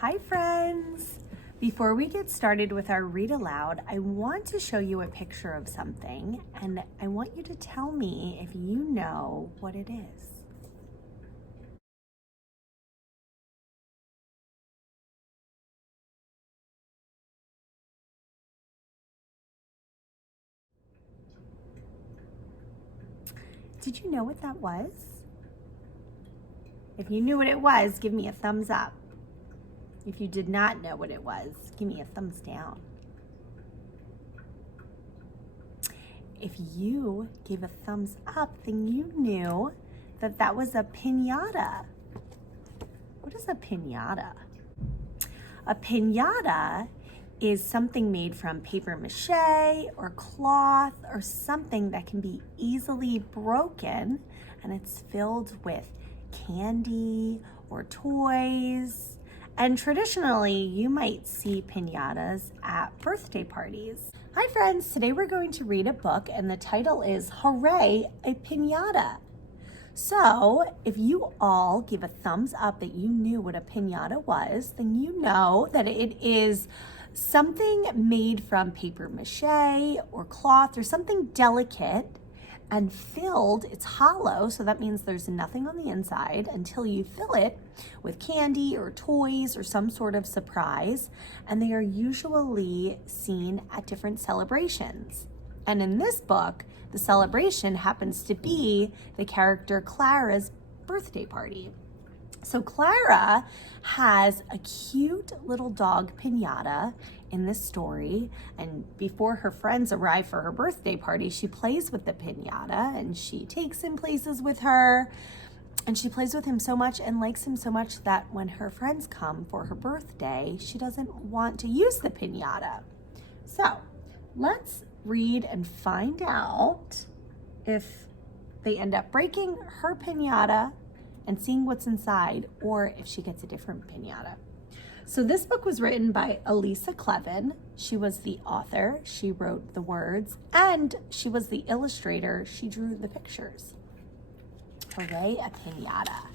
Hi friends! Before we get started with our read aloud, I want to show you a picture of something and I want you to tell me if you know what it is. Did you know what that was? If you knew what it was, give me a thumbs up. If you did not know what it was, give me a thumbs down. If you gave a thumbs up, then you knew that that was a piñata. What is a piñata? A piñata is something made from paper mache or cloth or something that can be easily broken, and it's filled with candy or toys. And traditionally, you might see piñatas at birthday parties. Hi friends, today we're going to read a book and the title is Hooray, a Piñata. So if you all give a thumbs up that you knew what a piñata was, then you know that it is something made from paper mache or cloth or something delicate and filled. It's hollow, so that means there's nothing on the inside until you fill it with candy or toys or some sort of surprise, and they are usually seen at different celebrations. And in this book, the celebration happens to be the character Clara's birthday party. So Clara has a cute little dog piñata in this story, and before her friends arrive for her birthday party, she plays with the piñata and she takes him places with her, and she plays with him so much and likes him so much that when her friends come for her birthday, she doesn't want to use the piñata. So let's read and find out if they end up breaking her piñata and seeing what's inside, or if she gets a different piñata. So this book was written by Elisa Clevin. She was the author, she wrote the words, and she was the illustrator. She drew the pictures. Hooray, a piñata.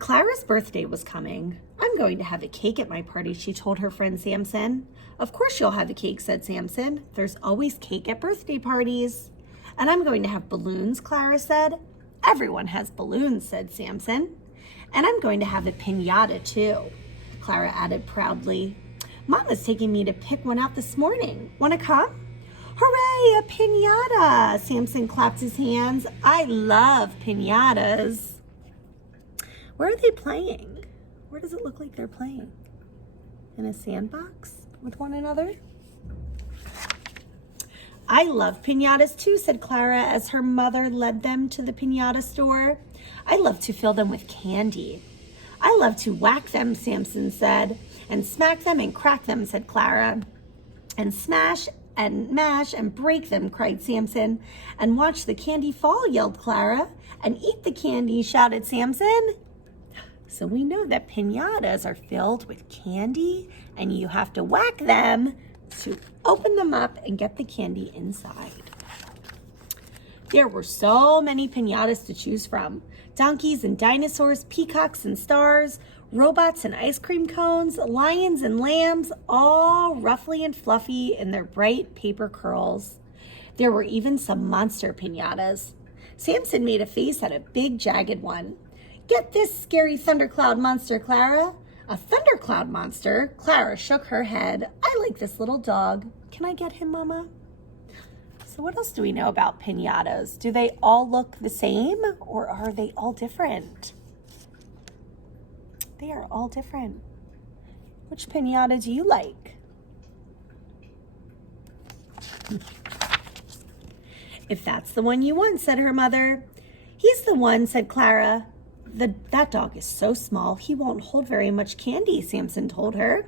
Clara's birthday was coming. I'm going to have a cake at my party, she told her friend Samson. Of course you'll have a cake, said Samson. There's always cake at birthday parties. And I'm going to have balloons, Clara said. Everyone has balloons, said Samson. And I'm going to have a piñata too, Clara added proudly. Mama's taking me to pick one out this morning. Want to come? Hooray, a piñata! Samson clapped his hands. I love piñatas. Where are they playing? Where does it look like they're playing? In a sandbox with one another? I love piñatas too, said Clara as her mother led them to the piñata store. I love to fill them with candy. I love to whack them, Samson said, and smack them and crack them, said Clara. And smash and mash and break them, cried Samson. And watch the candy fall, yelled Clara. And eat the candy, shouted Samson. So we know that piñatas are filled with candy and you have to whack them to open them up and get the candy inside. There were so many piñatas to choose from. Donkeys and dinosaurs, peacocks and stars, robots and ice cream cones, lions and lambs, all ruffly and fluffy in their bright paper curls. There were even some monster piñatas. Samson made a face at a big jagged one. Get this scary thundercloud monster, Clara. A thundercloud monster? Clara shook her head. I like this little dog. Can I get him, Mama? So what else do we know about piñatas? Do they all look the same or are they all different? They are all different. Which piñata do you like? If that's the one you want, said her mother. He's the one, said Clara. That dog is so small, he won't hold very much candy, Samson told her.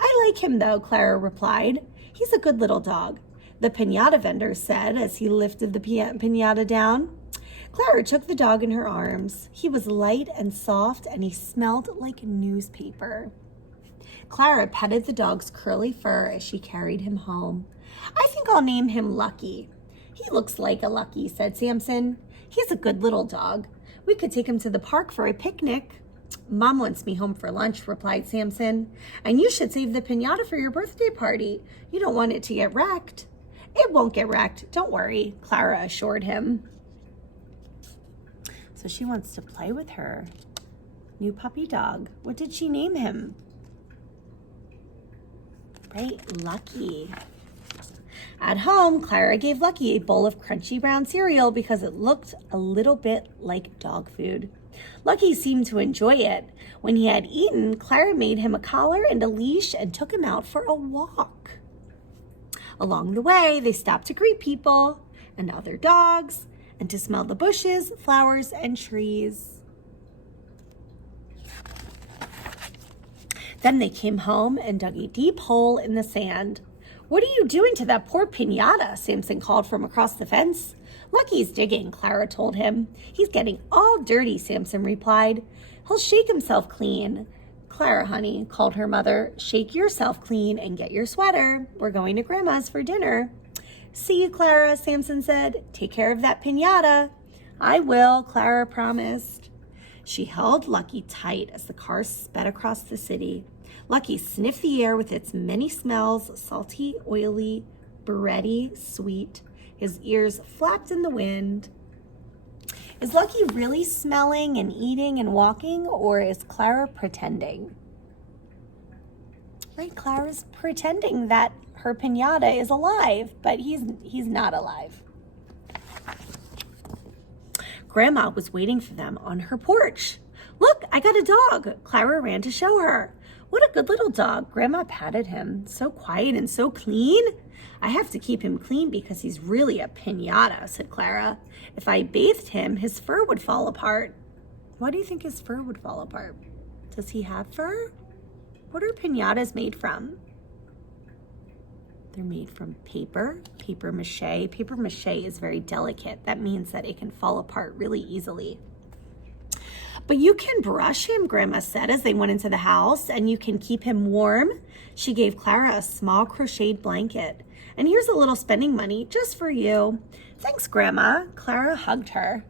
I like him though, Clara replied. He's a good little dog, the piñata vendor said as he lifted the piñata down. Clara took the dog in her arms. He was light and soft and he smelled like newspaper. Clara petted the dog's curly fur as she carried him home. I think I'll name him Lucky. He looks like a Lucky, said Samson. He's a good little dog. We could take him to the park for a picnic. Mom wants me home for lunch, replied Samson. And you should save the piñata for your birthday party. You don't want it to get wrecked. It won't get wrecked. Don't worry, Clara assured him. So she wants to play with her new puppy dog. What did she name him? Right, Lucky. At home, Clara gave Lucky a bowl of crunchy brown cereal because it looked a little bit like dog food. Lucky seemed to enjoy it. When he had eaten, Clara made him a collar and a leash and took him out for a walk. Along the way, they stopped to greet people and other dogs and to smell the bushes, flowers, and trees. Then they came home and dug a deep hole in the sand. What are you doing to that poor piñata? Samson called from across the fence. Lucky's digging, Clara told him. He's getting all dirty, Samson replied. He'll shake himself clean. Clara, honey, called her mother, shake yourself clean and get your sweater. We're going to Grandma's for dinner. See you, Clara, Samson said. Take care of that piñata. I will, Clara promised. She held Lucky tight as the car sped across the city. Lucky sniffed the air with its many smells, salty, oily, bready, sweet. His ears flapped in the wind. Is Lucky really smelling and eating and walking, or is Clara pretending? Right, Clara's pretending that her piñata is alive, but he's not alive. Grandma was waiting for them on her porch. Look, I got a dog. Clara ran to show her. What a good little dog. Grandma patted him. So quiet and so clean. I have to keep him clean because he's really a piñata, said Clara. If I bathed him, his fur would fall apart. Why do you think his fur would fall apart? Does he have fur? What are piñatas made from? They're made from paper mache. Paper mache is very delicate. That means that it can fall apart really easily. But you can brush him, Grandma said as they went into the house, and you can keep him warm. She gave Clara a small crocheted blanket. And here's a little spending money just for you. Thanks, Grandma. Clara hugged her.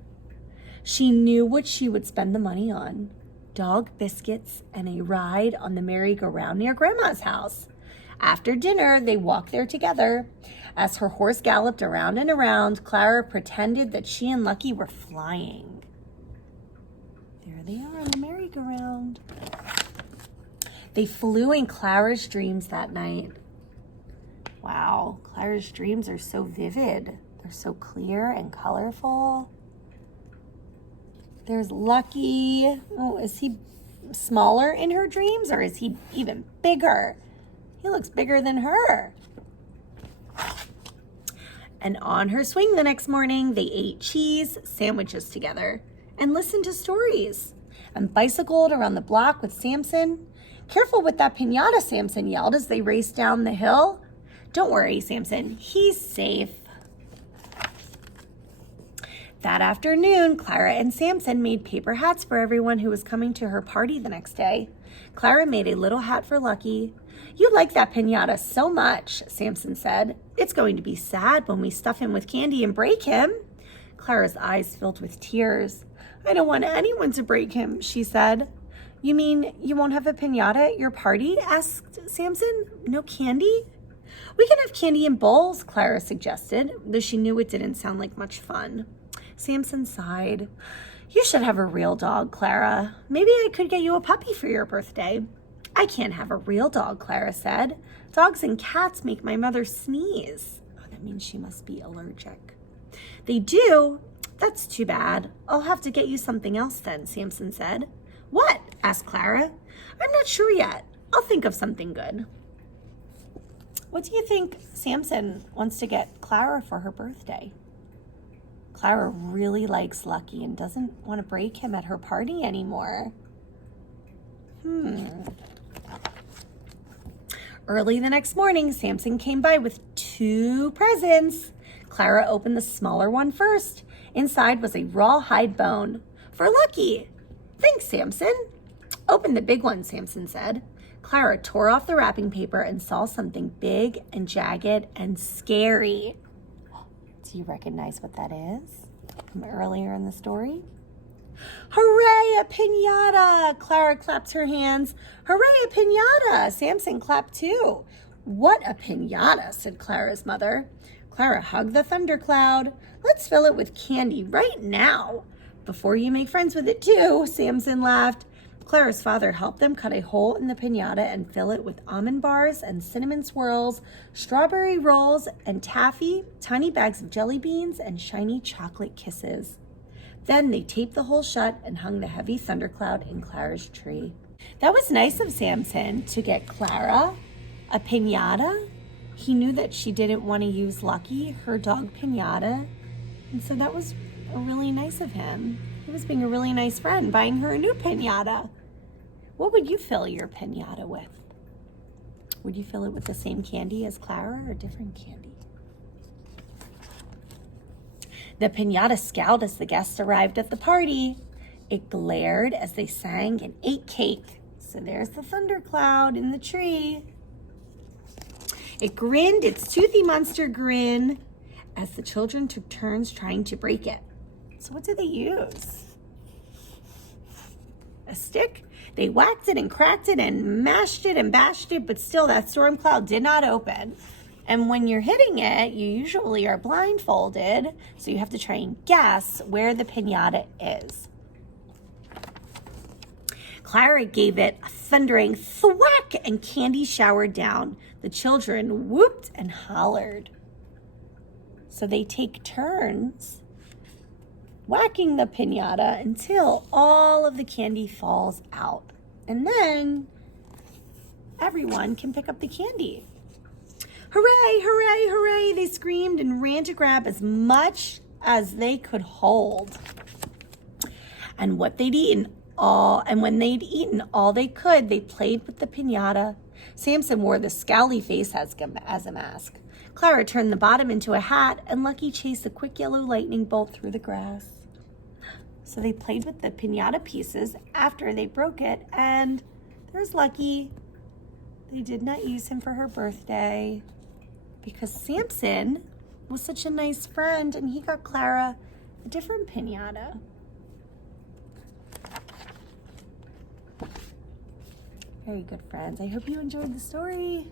She knew what she would spend the money on. Dog biscuits and a ride on the merry-go-round near Grandma's house. After dinner, they walked there together. As her horse galloped around and around, Clara pretended that she and Lucky were flying. There they are on the merry-go-round. They flew in Clara's dreams that night. Wow, Clara's dreams are so vivid. They're so clear and colorful. There's Lucky. Oh, is he smaller in her dreams, or is he even bigger? He looks bigger than her. And on her swing the next morning, they ate cheese sandwiches together and listened to stories and bicycled around the block with Samson. Careful with that piñata, Samson yelled as they raced down the hill. Don't worry, Samson, he's safe. That afternoon, Clara and Samson made paper hats for everyone who was coming to her party the next day. Clara made a little hat for Lucky. You like that piñata so much, Samson said. It's going to be sad when we stuff him with candy and break him. Clara's eyes filled with tears. I don't want anyone to break him, she said. You mean you won't have a piñata at your party? Asked Samson. No candy? We can have candy in bowls, Clara suggested, though she knew it didn't sound like much fun. Samson sighed. You should have a real dog, Clara. Maybe I could get you a puppy for your birthday. I can't have a real dog, Clara said. Dogs and cats make my mother sneeze. Oh, that means she must be allergic. They do? That's too bad. I'll have to get you something else then, Samson said. What? Asked Clara. I'm not sure yet. I'll think of something good. What do you think Samson wants to get Clara for her birthday? Clara really likes Lucky and doesn't want to break him at her party anymore. Early the next morning, Samson came by with 2 presents. Clara opened the smaller one first. Inside was a rawhide bone. For Lucky. Thanks, Samson. Open the big one, Samson said. Clara tore off the wrapping paper and saw something big and jagged and scary. Do you recognize what that is from earlier in the story? Hooray, a piñata! Clara claps her hands. Hooray, a piñata! Samson clapped too. What a piñata, said Clara's mother. Clara hugged the thundercloud. Let's fill it with candy right now. Before you make friends with it too, Samson laughed. Clara's father helped them cut a hole in the piñata and fill it with almond bars and cinnamon swirls, strawberry rolls and taffy, tiny bags of jelly beans, and shiny chocolate kisses. Then they taped the hole shut and hung the heavy thundercloud in Clara's tree. That was nice of Samson to get Clara a piñata. He knew that she didn't want to use Lucky, her dog Piñata, and so that was really nice of him. He was being a really nice friend, buying her a new piñata. What would you fill your piñata with? Would you fill it with the same candy as Clara or different candy? The piñata scowled as the guests arrived at the party. It glared as they sang and ate cake. So there's the thundercloud in the tree. It grinned its toothy monster grin as the children took turns trying to break it. So what did they use? A stick? They whacked it and cracked it and mashed it and bashed it, but still that storm cloud did not open. And when you're hitting it, you usually are blindfolded, so you have to try and guess where the piñata is. Clara gave it a thundering thwack and candy showered down. The children whooped and hollered. So they take turns whacking the piñata until all of the candy falls out. And then everyone can pick up the candy. Hooray, hooray, hooray, they screamed and ran to grab as much as they could hold. And when they'd eaten all they could, they played with the piñata. Samson wore the scowly face as a mask. Clara turned the bottom into a hat, and Lucky chased a quick yellow lightning bolt through the grass. So they played with the piñata pieces after they broke it, and there's Lucky. They did not use him for her birthday because Samson was such a nice friend, and he got Clara a different piñata. Very good, friends. I hope you enjoyed the story.